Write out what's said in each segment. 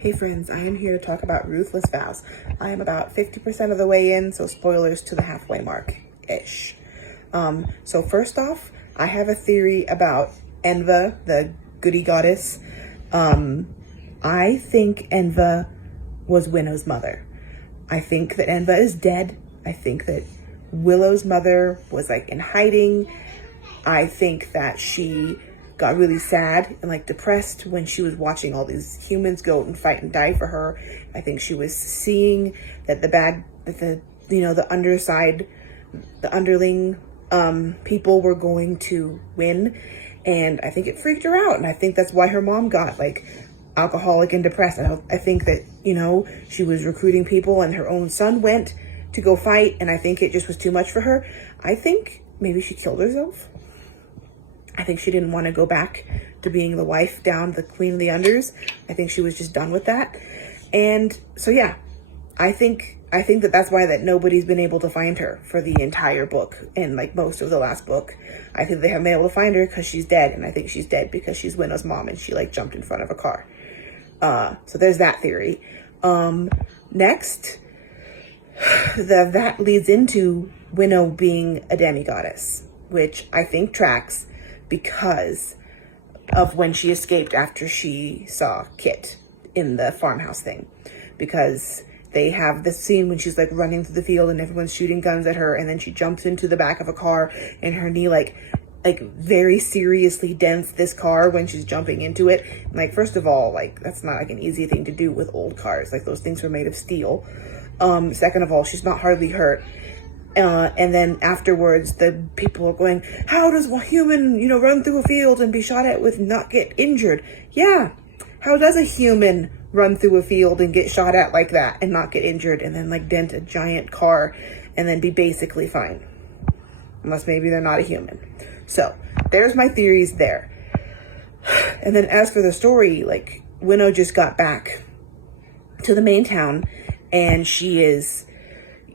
Hey friends, I am here to talk about Ruthless Vows. I am about 50% of the way in, so spoilers to the halfway mark-ish. So first off, I have a theory about Enva, the goody goddess. I think Enva was Winnow's mother. I think that Enva is dead. I think that Willow's mother was like in hiding. I think that she got really sad and like depressed when she was watching all these humans go and fight and die for her. I think she was seeing that the underling people were going to win, and I think it freaked her out, and I think that's why her mom got like alcoholic and depressed. I think that, she was recruiting people and her own son went to go fight, and I think it just was too much for her. I think maybe she killed herself. I think she didn't want to go back to being the wife down, the queen of the unders. I think she was just done with that. And so, yeah, I think that that's why that nobody's been able to find her for the entire book and like most of the last book. I think they haven't been able to find her because she's dead. And I think she's dead because she's Winnow's mom and she like jumped in front of a car. So there's that theory. Next, that leads into Winnow being a demigoddess, which I think tracks because of when she escaped after she saw Kit in the farmhouse thing. Because they have this scene when she's like running through the field and everyone's shooting guns at her, and then she jumps into the back of a car and her knee like very seriously dents this car when she's jumping into it. And, like, first of all, like, that's not like an easy thing to do with old cars. Like, those things were made of steel. Second of all, she's not hardly hurt. And then afterwards, the people are going, how does a human, run through a field and be shot at with not get injured? Yeah. How does a human run through a field and get shot at like that and not get injured and then like dent a giant car and then be basically fine? Unless maybe they're not a human. So there's my theories there. And then as for the story, like, Winnow just got back to the main town and she is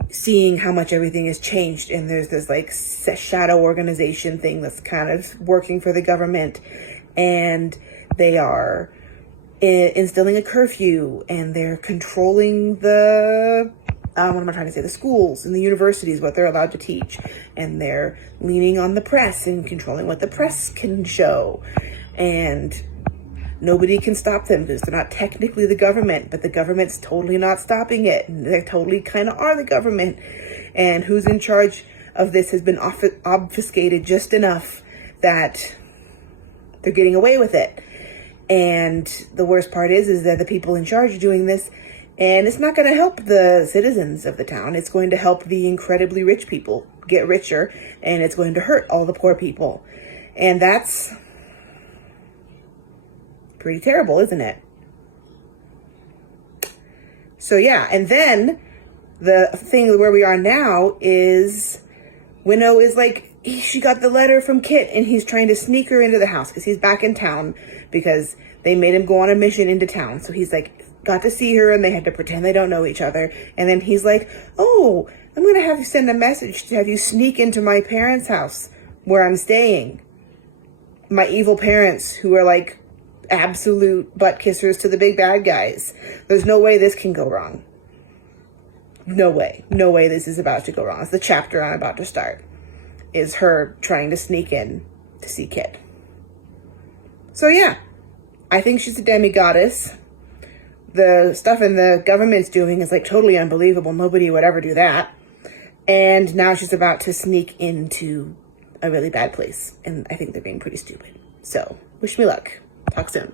seeing how much everything has changed, and there's this like shadow organization thing that's kind of working for the government, and they are instilling a curfew, and they're controlling the the schools and the universities, what they're allowed to teach, and they're leaning on the press and controlling what the press can show, and nobody can stop them because they're not technically the government, but the government's totally not stopping it. And they totally kind of are the government. And who's in charge of this has been obfuscated just enough that they're getting away with it. And the worst part is that the people in charge are doing this, and it's not going to help the citizens of the town. It's going to help the incredibly rich people get richer, and it's going to hurt all the poor people. And that's pretty terrible, isn't it? So yeah, and then the thing where we are now is Winnow is like, she got the letter from Kit and he's trying to sneak her into the house because he's back in town because they made him go on a mission into town. So he's like, got to see her and they had to pretend they don't know each other. And then he's like, oh, I'm going to have you send a message to have you sneak into my parents' house where I'm staying. My evil parents who are like absolute butt kissers to the big bad guys. There's no way this can go wrong. No way this is about to go wrong. It's the chapter I'm about to start, is her trying to sneak in to see Kit. So yeah, I think she's a demigoddess. The stuff in the government's doing is like totally unbelievable. Nobody would ever do that. And now she's about to sneak into a really bad place. And I think they're being pretty stupid. So wish me luck. Talk soon.